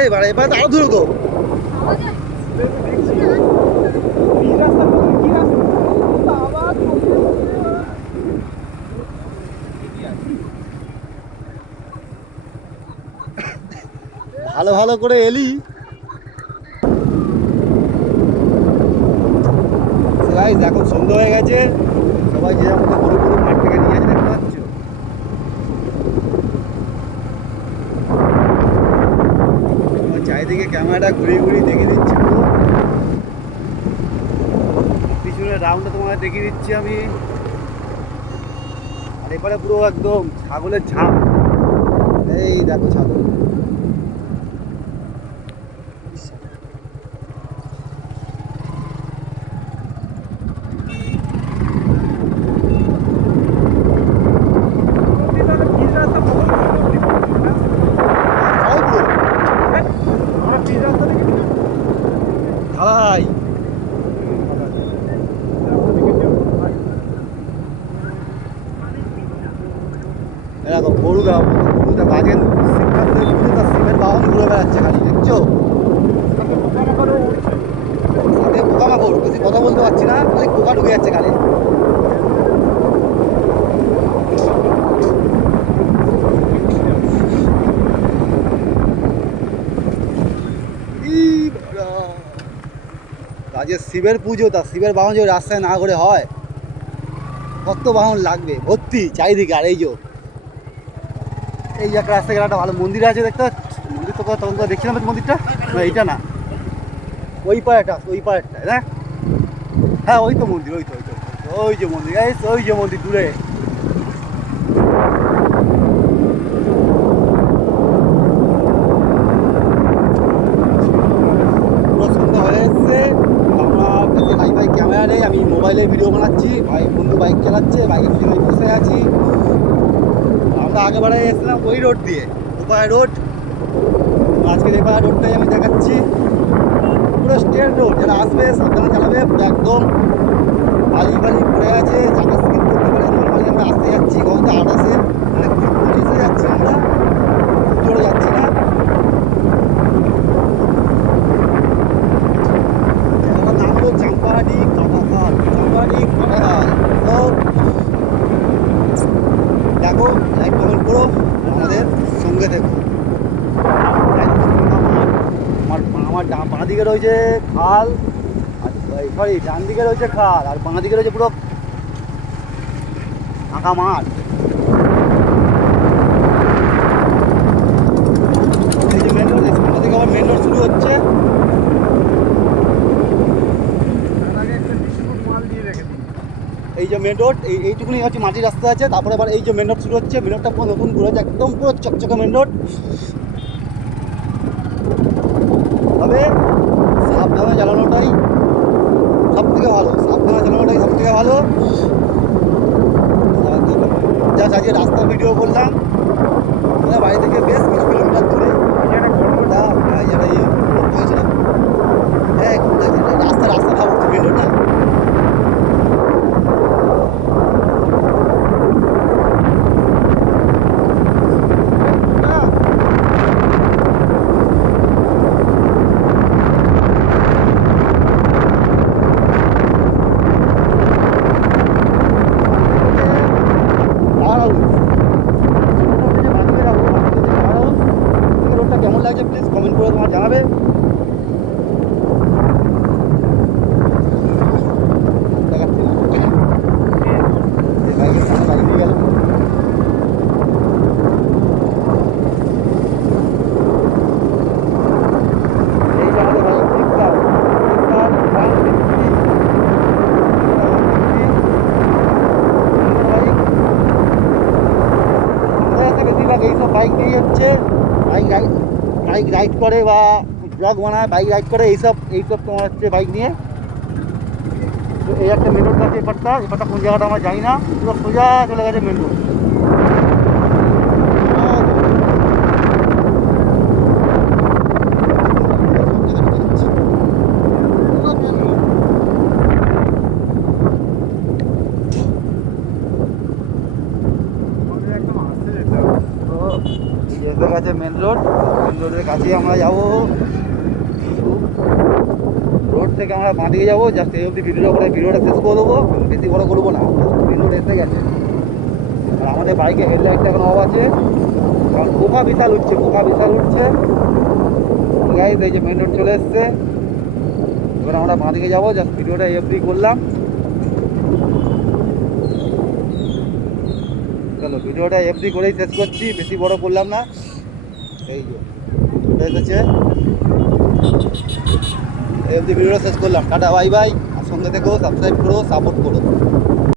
এই বাড়া, এবার আরও দূর তো। ভালো ভালো করে এলি। এখন সন্ধ্যা হয়ে গেছে। সবাই যে যার মতো গরু গরু মাঠ থেকে নিয়ে আসে দেখতে পাচ্ছ আমার চারিদিকে ক্যামেরাটা ঘুরিয়ে ঘুরিয়ে দেখে দিচ্ছি পিছনে রাউন্ডটা তোমাকে দেখিয়ে দিচ্ছি আমি। আর এবারে পুরো একদম ছাগলের ঝাঁপ। এই দেখো ছাগল হয় পুরো ঢালাই দেখো গরুদা গরুদা বাজেন শিক্ষা করে গরুদা সিমের বাহন ঘুরে বেড়াচ্ছে খালি, দেখছ? সাথে পোকামাকড়, বেশি কথা বলতে পারছি না, খালি পোকা ঢুকে যাচ্ছে ই শিবের পুজো তা শিবের বাহন যদি রাস্তায় না করে হয়, কত বাহন লাগবে? ভর্তি চারিদিকে আর এই যে এই যে একটা রাস্তায় একটা ভালো মন্দির আছে দেখতে? মন্দির তো তখন তো দেখছিলাম মন্দিরটা। না, এইটা না। ওই পাড়াটা ওই পাড়াটা হ্যাঁ হ্যাঁ ওই তো মন্দির, ওই তো ওই তো, ওই যে মন্দির ওই যে মন্দির দূরে। আমি মোবাইলে ভিডিও বানাচ্ছি। ভাই বন্ধু বাইক চালাচ্ছে বাইকের পিছনে বসে আছি। আমরা আগে বাড়ায় এসেছিলাম ওই রোড দিয়ে, উপায় রোড আজকে এবার রোডটাই আমি দেখাচ্ছি। পুরো স্টেট রোড যারা আসবে, সাবধানে চালাবে একদম। বালি বালি পড়ে আছে জায়গা করতে পারে আমরা আসতে যাচ্ছি গত আঠাশে মানে পঁচিশে যাচ্ছি আমরা খুব জোরে যাচ্ছি না জায়গাটার নাম হলো চাম্পাহাটি কাটাখাল চাম্পাহাটি কাটাখাল তো দেখো লাইক কমেন্ট করো আমাদের সঙ্গে দেখো আমার আমার ডান বাঁ দিকে রয়েছে খাল আর সরি ডান দিকে রয়েছে খাল আর বাঁ দিকে রয়েছে পুরো ফাঁকা মাঠ। এই যে মেন রোড সামনে থেকে আবার মেন রোড শুরু হচ্ছে। এই যে মেন রোড এই এইটুকুনি হচ্ছে মাটির রাস্তা আছে তারপরে আবার এই যে মেন রোড শুরু হচ্ছে মেন রোডটা পুরো নতুন হচ্ছে, একদম পুরো চকচকে মেন রোড তবে সাবধানে চালানোটাই সব থেকে ভালো সাবধানে চালানোটাই সব থেকে ভালো যা আজকে রাস্তার ভিডিও করলাম বাড়ি থেকে বেশ প্লিজ কমেন্ট করে বাইক রাইড করে বা ব্লগ বানায়, বাইক রাইড করে, এইসব এইসব তোমার হচ্ছে বাইক নিয়ে। তো এই একটা মেন রোড আছে এপারটা এপারটা কোন জায়গাটা আমরা জানি না। পুরো সোজা চলে গেছে মেন। রোড এসে গেছে মেন রোড মেন রোডের কাছেই আমরা যাব। রোড থেকে আমরা বাঁ দিকে যাব। জাস্ট এই অবধি ভিডিওটা করে ভিডিওটা শেষ করে দেবো। বেশি বড় করব না। মেন রোড এসে গেছে। আর আমাদের বাইকে হেডলাইটটা এখন অফ আছে। কারণ পোকা বিশাল উঠছে পোকা বিশাল উঠছে। এই যে মেন রোড চলে এসছে। এবার আমরা বাঁ দিকে যাব জাস্ট ভিডিওটা এই অবধি করলাম। চলো ভিডিওটা এফডি করেই শেষ করছি, বেশি বড় করলাম না। এই যে, এটা এসেছে। এফডি ভিডিওটা শেষ করলাম। Tata, bye bye. আর সঙ্গে থেকেও সাবস্ক্রাইব করো সাপোর্ট করো।